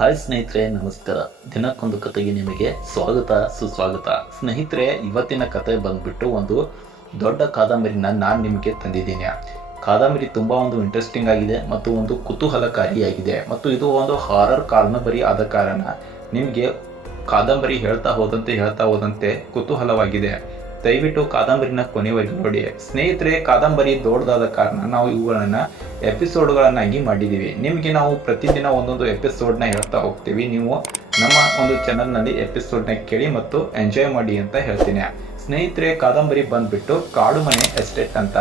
Hi ಸ್ನೇಹಿತರೆ, ನಮಸ್ಕಾರ. ದಿನಕ್ಕೊಂದು ಕತೆಗೆ ನಿಮಗೆ ಸ್ವಾಗತ ಸುಸ್ವಾಗತ. ಸ್ನೇಹಿತರೆ, ಇವತ್ತಿನ ಕತೆ ಬಂದ್ಬಿಟ್ಟು ಒಂದು ದೊಡ್ಡ ಕಾದಂಬರಿನ ನಾನು ನಿಮಗೆ ತಂದಿದ್ದೀನಿ. ಕಾದಂಬರಿ ತುಂಬ ಒಂದು ಇಂಟ್ರೆಸ್ಟಿಂಗ್ ಆಗಿದೆ ಮತ್ತು ಒಂದು ಕುತೂಹಲಕಾರಿಯಾಗಿದೆ ಮತ್ತು ಇದು ಒಂದು ಹಾರರ್ ಕಾದಂಬರಿ ಆದ ಕಾರಣ ನಿಮಗೆ ಕಾದಂಬರಿ ಹೇಳ್ತಾ ಹೋದಂತೆ ಕುತೂಹಲವಾಗಿದೆ. ದಯವಿಟ್ಟು ಕಾದಂಬರಿನ ಕೊನೆವರೆಗೂ ನೋಡಿ. ಸ್ನೇಹಿತರೆ, ಕಾದಂಬರಿ ದೊಡ್ಡದಾದ ಕಾರಣ ನಾವು ಇವುಗಳನ್ನು ಎಪಿಸೋಡ್ಗಳನ್ನಾಗಿ ಮಾಡಿದ್ದೀವಿ. ನಿಮಗೆ ನಾವು ಪ್ರತಿದಿನ ಒಂದೊಂದು ಎಪಿಸೋಡ್ನ ಹೇಳ್ತಾ ಹೋಗ್ತೀವಿ. ನೀವು ನಮ್ಮ ಒಂದು ಚಾನಲ್ನಲ್ಲಿ ಎಪಿಸೋಡ್ನ ಕೇಳಿ ಮತ್ತು ಎಂಜಾಯ್ ಮಾಡಿ ಅಂತ ಹೇಳ್ತೀನಿ. ಸ್ನೇಹಿತರೆ, ಕಾದಂಬರಿ ಬಂದ್ಬಿಟ್ಟು ಕಾಡುಮನೆ ಎಸ್ಟೇಟ್ ಅಂತ.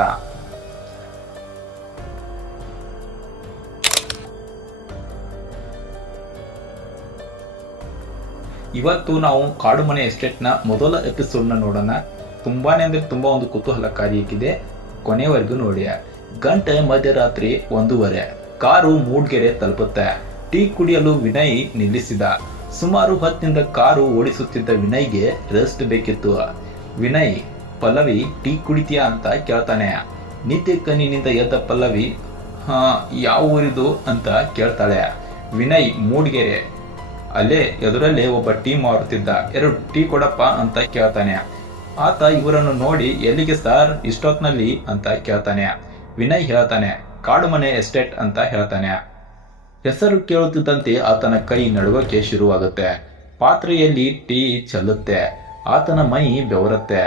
ಇವತ್ತು ನಾವು ಕಾಡುಮನೆ ಎಸ್ಟೇಟ್ನ ಮೊದಲ ಎಪಿಸೋಡ್ನ ನೋಡೋಣ. ತುಂಬಾನೇ ಅಂದ್ರೆ ತುಂಬಾ ಒಂದು ಕುತೂಹಲಕಾರಿಯಾಗಿದೆ. ಕೊನೆವರೆಗೂ ನೋಡಿ. ಗಂಟೆ ಮಧ್ಯರಾತ್ರಿ 1:30. ಕಾರು ಮೂಡ್ಗೆರೆ ತಲುಪುತ್ತೆ. ಟೀ ಕುಡಿಯಲು ವಿನಯ್ ನಿಲ್ಲಿಸಿದ. ಸುಮಾರು 10 ಕಾರು ಓಡಿಸುತ್ತಿದ್ದ ವಿನಯ್ಗೆ ರೆಸ್ಟ್ ಬೇಕಿತ್ತು. ವಿನಯ್, ಪಲ್ಲವಿ ಟೀ ಕುಡಿತೀಯಾ ಅಂತ ಕೇಳ್ತಾನೆ. ನಿತ್ಯ ಕಣ್ಣಿನಿಂದ ಎದ್ದ ಪಲ್ಲವಿ, ಯಾವ ಊರಿದು ಅಂತ ಕೇಳ್ತಾಳೆ. ವಿನಯ್, ಮೂಡ್ಗೆರೆ. ಅಲ್ಲೇ ಎದುರಲ್ಲೇ ಒಬ್ಬ ಟೀ ಮಾರುತ್ತಿದ್ದ. 2 ಟೀ ಕೊಡಪ್ಪ ಅಂತ ಕೇಳ್ತಾನೆ. ಆತ ಇವರನ್ನು ನೋಡಿ, ಎಲ್ಲಿಗೆ ಸರ್ ಇಷ್ಟೊತ್ನಲ್ಲಿ ಅಂತ ಕೇಳ್ತಾನೆ. ವಿನಯ್ ಹೇಳ್ತಾನೆ, ಕಾಡುಮನೆ ಎಸ್ಟೇಟ್ ಅಂತ ಹೇಳ್ತಾನೆ. ಹೆಸರು ಕೇಳುತ್ತಿದ್ದಂತೆ ಆತನ ಕೈ ನಡುಗಕ್ಕೆ ಶುರುವಾಗುತ್ತೆ. ಪಾತ್ರೆಯಲ್ಲಿ ಟೀ ಚೆಲ್ಲುತ್ತೆ. ಆತನ ಮೈ ಬೆವರುತ್ತೆ.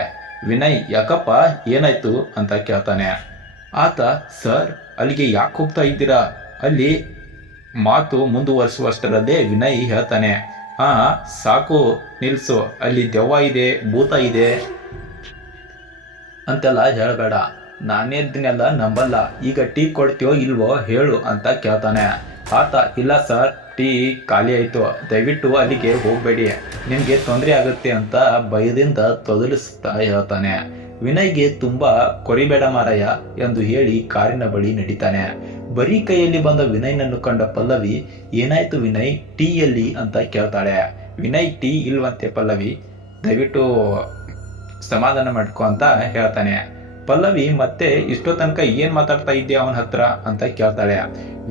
ವಿನಯ್, ಯಾಕಪ್ಪ, ಏನಾಯ್ತು ಅಂತ ಕೇಳ್ತಾನೆ. ಆತ, ಸರ್ ಅಲ್ಲಿಗೆ ಯಾಕೆ ಹೋಗ್ತಾ ಇದ್ದೀರಾ? ಅಲ್ಲಿ ಮಾತು ಮುಂದುವರಿಸುವಷ್ಟರಲ್ಲೇ ವಿನಯ್ ಹೇಳ್ತಾನೆ, ಸಾಕು ನಿಲ್ಸು, ಅಲ್ಲಿ ದೆವ್ವ ಇದೆ, ಭೂತ ಇದೆ ಅಂತೆಲ್ಲ ಹೇಳಬೇಡ. ನಾನೇದನ್ನೆಲ್ಲ ನಂಬಲ್ಲ. ಈಗ ಟೀ ಕೊಡ್ತೀಯೋ ಇಲ್ವೋ ಹೇಳು ಅಂತ ಕೇಳ್ತಾನೆ. ಆತ, ಇಲ್ಲ ಸರ್, ಟೀ ಖಾಲಿ ಆಯಿತು, ದಯವಿಟ್ಟು ಅಲ್ಲಿಗೆ ಹೋಗಬೇಡಿ, ನಿಮಗೆ ತೊಂದರೆ ಆಗುತ್ತೆ ಅಂತ ಭಯದಿಂದ ತೊದಲಿಸ್ತಾ ಹೇಳ್ತಾನೆ. ವಿನಯ್ಗೆ ತುಂಬಾ ಕೊರಿಬೇಡ ಮಾರಾಯ ಎಂದು ಹೇಳಿ ಕಾರಿನ ಬಳಿ ನಡೀತಾನೆ. ಬರೀ ಕೈಯಲ್ಲಿ ಬಂದ ವಿನಯ್ನನ್ನು ಕಂಡ ಪಲ್ಲವಿ, ಏನಾಯ್ತು ವಿನಯ್, ಟೀಯಲ್ಲಿ ಅಂತ ಕೇಳ್ತಾಳೆ. ವಿನಯ್, ಟೀ ಇಲ್ವಂತೆ ಪಲ್ಲವಿ, ದಯವಿಟ್ಟು ಸಮಾಧಾನ ಮಾಡ್ಕೊ ಅಂತ ಹೇಳ್ತಾನೆ. ಪಲ್ಲವಿ, ಮತ್ತೆ ಇಷ್ಟೋ ತನಕ ಏನ್ ಮಾತಾಡ್ತಾ ಇದ್ದೀಯ ಅವನ ಹತ್ರ ಅಂತ ಕೇಳ್ತಾಳೆ.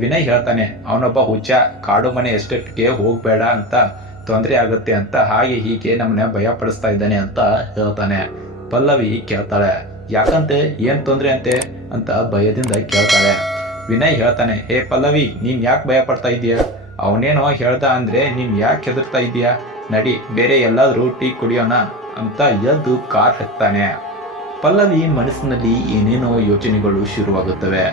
ವಿನಯ್ ಹೇಳ್ತಾನೆ, ಅವನೊಬ್ಬ ಹುಚ್ಚ, ಕಾಡು ಮನೆ ಎಸ್ಟೇಟ್ಗೆ ಹೋಗ್ಬೇಡ ಅಂತ, ತೊಂದರೆ ಆಗುತ್ತೆ ಅಂತ, ಹಾಗೆ ಹೀಗೆ ನಮ್ಮನ್ನ ಭಯ ಪಡಿಸ್ತಾ ಇದ್ದಾನೆ ಅಂತ ಹೇಳ್ತಾನೆ. ಪಲ್ಲವಿ ಕೇಳ್ತಾಳೆ, ಯಾಕಂತೆ, ಏನ್ ತೊಂದ್ರೆ ಅಂತೆ ಅಂತ ಭಯದಿಂದ ಕೇಳ್ತಾಳೆ. ವಿನಯ್ ಹೇಳ್ತಾನೆ, ಹೇ ಪಲ್ಲವಿ, ನೀನ್ ಯಾಕೆ ಭಯ ಪಡ್ತಾ ಇದೀಯ? ಅವನೇನೋ ಹೇಳ್ದ ಅಂದ್ರೆ ನೀನ್ ಯಾಕೆ ಹೆದರ್ತಾ ಇದೀಯ? ನಡಿ, ಬೇರೆ ಎಲ್ಲಾದ್ರೂ ಟೀ ಕುಡಿಯೋಣ ಅಂತ ಎದ್ದು ಕಾರ್ ಹತ್ತಾನೆ. ಪಲ್ಲವಿ ಮನಸ್ಸಿನಲ್ಲಿ ಏನೇನೋ ಯೋಚನೆಗಳು ಶುರುವಾಗುತ್ತವೆ.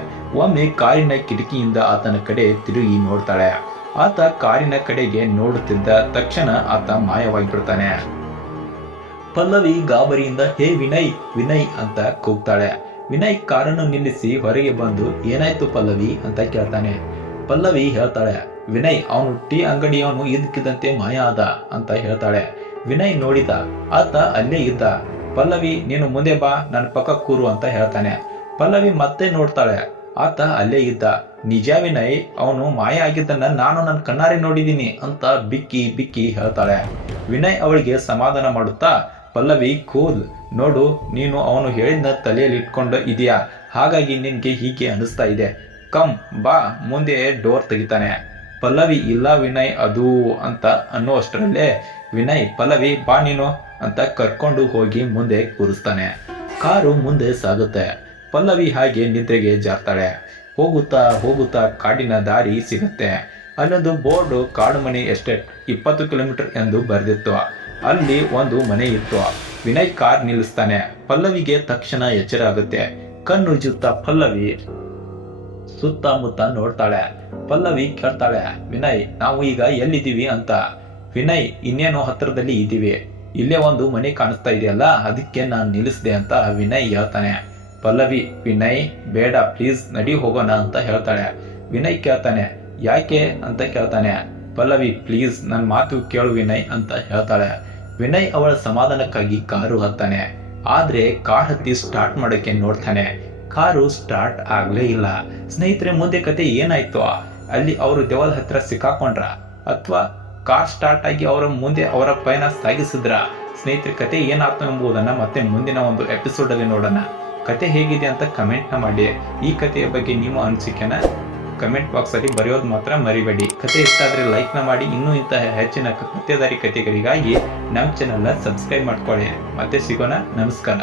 ಒಮ್ಮೆ ಕಾರಿನ ಕಿಟಕಿಯಿಂದ ಆತನ ಕಡೆ ತಿರುಗಿ ನೋಡ್ತಾಳೆ. ಆತ ಕಾರಿನ ಕಡೆಗೆ ನೋಡುತ್ತಿದ್ದ ತಕ್ಷಣ ಆತ ಮಾಯವಾಗಿಬಿಡ್ತಾನೆ. ಪಲ್ಲವಿ ಗಾಬರಿಯಿಂದ, ಹೇ ವಿನಯ್, ವಿನಯ್ ಅಂತ ಕೂಗ್ತಾಳೆ. ವಿನಯ್ ಕಾರನ್ನು ನಿಲ್ಲಿಸಿ ಹೊರಗೆ ಬಂದು, ಏನಾಯ್ತು ಪಲ್ಲವಿ ಅಂತ ಕೇಳ್ತಾನೆ. ಪಲ್ಲವಿ ಹೇಳ್ತಾಳೆ, ವಿನಯ್, ಅವನು ಟೀ ಅಂಗಡಿಯವನು ಇದ್ದಕ್ಕಿದ್ದಂತೆ ಮಾಯ ಆದ ಅಂತ ಹೇಳ್ತಾಳೆ. ವಿನಯ್ ನೋಡಿದ, ಆತ ಅಲ್ಲೇ ಇದ್ದ. ಪಲ್ಲವಿ, ನೀನು ಮುಂದೆ ಬಾ, ನನ್ನ ಪಕ್ಕ ಕೂರು ಅಂತ ಹೇಳ್ತಾನೆ. ಪಲ್ಲವಿ ಮತ್ತೆ ನೋಡ್ತಾಳೆ, ಆತ ಅಲ್ಲೇ ಇದ್ದ. ನಿಜ ವಿನಯ್, ಅವನು ಮಾಯ ಆಗಿದ್ದನ್ನ ನಾನು ನನ್ನ ಕಣ್ಣಾರೆ ನೋಡಿದ್ದೀನಿ ಅಂತ ಬಿಕ್ಕಿ ಬಿಕ್ಕಿ ಹೇಳ್ತಾಳೆ. ವಿನಯ್ ಅವಳಿಗೆ ಸಮಾಧಾನ ಮಾಡುತ್ತಾ, ಪಲ್ಲವಿ ಕೂಲ್, ನೋಡು, ನೀನು ಅವನು ಹೇಳಿದ್ನ ತಲೆಯಲ್ಲಿ ಇಟ್ಕೊಂಡು ಇದೆಯಾ, ಹಾಗಾಗಿ ನಿನ್ಗೆ ಹೀಗೆ ಅನಿಸ್ತಾ ಇದೆ. ಕಮ್ ಬಾ, ಮುಂದೆ ಡೋರ್ ತೆಗಿತಾನೆ. ಪಲ್ಲವಿ, ಇಲ್ಲ ವಿನಯ್, ಅದು ಅಂತ ಅನ್ನುವಷ್ಟರಲ್ಲೇ ವಿನಯ್, ಪಲ್ಲವಿ ಬಾ ನೀನು ಅಂತ ಕರ್ಕೊಂಡು ಹೋಗಿ ಮುಂದೆ ಕೂರಿಸ್ತಾನೆ. ಕಾರು ಮುಂದೆ ಸಾಗುತ್ತೆ. ಪಲ್ಲವಿ ಹಾಗೆ ನಿದ್ರೆಗೆ ಜಾರ್ತಾಳೆ. ಹೋಗುತ್ತಾ ಹೋಗುತ್ತಾ ಕಾಡಿನ ದಾರಿ ಸಿಗುತ್ತೆ. ಅಲ್ಲೊಂದು ಬೋರ್ಡು ಕಾಡುಮನೆ ಎಸ್ಟೇಟ್ 20 ಕಿಲೋಮೀಟರ್ ಎಂದು ಬರೆದಿತ್ತು. ಅಲ್ಲಿ ಒಂದು ಮನೆ ಇತ್ತು. ವಿನಯ್ ಕಾರ್ ನಿಲ್ಲಿಸ್ತಾನೆ. ಪಲ್ಲವಿಗೆ ತಕ್ಷಣ ಎಚ್ಚರ ಆಗುತ್ತೆ. ಕಣ್ಣುಜ್ಜುತ್ತಾ ಪಲ್ಲವಿ ಸುತ್ತಮುತ್ತ ನೋಡ್ತಾಳೆ. ಪಲ್ಲವಿ ಕೇಳ್ತಾಳೆ, ವಿನಯ್, ನಾವು ಈಗ ಎಲ್ಲಿದ್ದೀವಿ ಅಂತ. ವಿನಯ್, ಇನ್ನೇನೋ ಹತ್ತಿರದಲ್ಲಿ ಇದ್ದೀವಿ, ಇಲ್ಲೇ ಒಂದು ಮನೆ ಕಾಣಿಸ್ತಾ ಇದೆಯಲ್ಲ, ಅದಕ್ಕೆ ನಾನು ನಿಲ್ಲಿಸಿದೆ ಅಂತ ವಿನಯ್ ಹೇಳ್ತಾನೆ. ಪಲ್ಲವಿ, ವಿನಯ್ ಬೇಡ ಪ್ಲೀಸ್, ನಡಿ ಹೋಗೋಣ ಅಂತ ಹೇಳ್ತಾಳೆ. ವಿನಯ್ ಕೇಳ್ತಾನೆ, ಯಾಕೆ ಅಂತ ಕೇಳ್ತಾನೆ. ಪಲ್ಲವಿ, ಪ್ಲೀಸ್ ನನ್ನ ಮಾತು ಕೇಳು ವಿನಯ್ ಅಂತ ಹೇಳ್ತಾಳೆ. ವಿನಯ್ ಅವಳ ಸಮಾಧಾನಕ್ಕಾಗಿ ಕಾರು ಹತ್ತಾನೆ. ಆದ್ರೆ ಕಾರ್ ಹತ್ತಿ ಸ್ಟಾರ್ಟ್ ಮಾಡೋಕೆ ನೋಡ್ತಾನೆ. ಕಾರು ಸ್ಟಾರ್ಟ್ ಆಗ್ಲೇ ಇಲ್ಲ. ಸ್ನೇಹಿತರೆ, ಮುಂದೆ ಕತೆ ಏನಾಯ್ತು? ಅಲ್ಲಿ ಅವರು ದೆವ್ವದ ಹತ್ರ ಸಿಕ್ಕಾಕೊಂಡ್ರ ಅಥವಾ ಕಾರ್ ಸ್ಟಾರ್ಟ್ ಆಗಿ ಅವರ ಮುಂದೆ ಅವರ ಪಯಣ ಸಾಗಿಸಿದ್ರ? ಸ್ನೇಹಿತರೆ, ಕತೆ ಏನಾಯ್ತು ಎಂಬುದನ್ನ ಮತ್ತೆ ಮುಂದಿನ ಒಂದು ಎಪಿಸೋಡ್ ಅಲ್ಲಿ ನೋಡೋಣ. ಕತೆ ಹೇಗಿದೆ ಅಂತ ಕಮೆಂಟ್ನ ಮಾಡಿ. ಈ ಕಥೆಯ ಬಗ್ಗೆ ನಿಮ್ಮ ಅನಿಸಿಕೆನ ಕಮೆಂಟ್ ಬಾಕ್ಸಲ್ಲಿ ಬರೆಯೋದು ಮಾತ್ರ ಮರಿಬೇಡಿ. ಕತೆ ಇಷ್ಟ ಆದರೆ ಲೈಕ್ನ ಮಾಡಿ. ಇನ್ನೂ ಇಂತಹ ಹೆಚ್ಚಿನ ಕಥೆದಾರಿ ಕಥೆಗಳಿಗಾಗಿ ನಮ್ಮ ಚಾನಲ್ನ ಸಬ್ಸ್ಕ್ರೈಬ್ ಮಾಡ್ಕೊಳ್ಳಿ. ಮತ್ತೆ ಸಿಗೋಣ. ನಮಸ್ಕಾರ.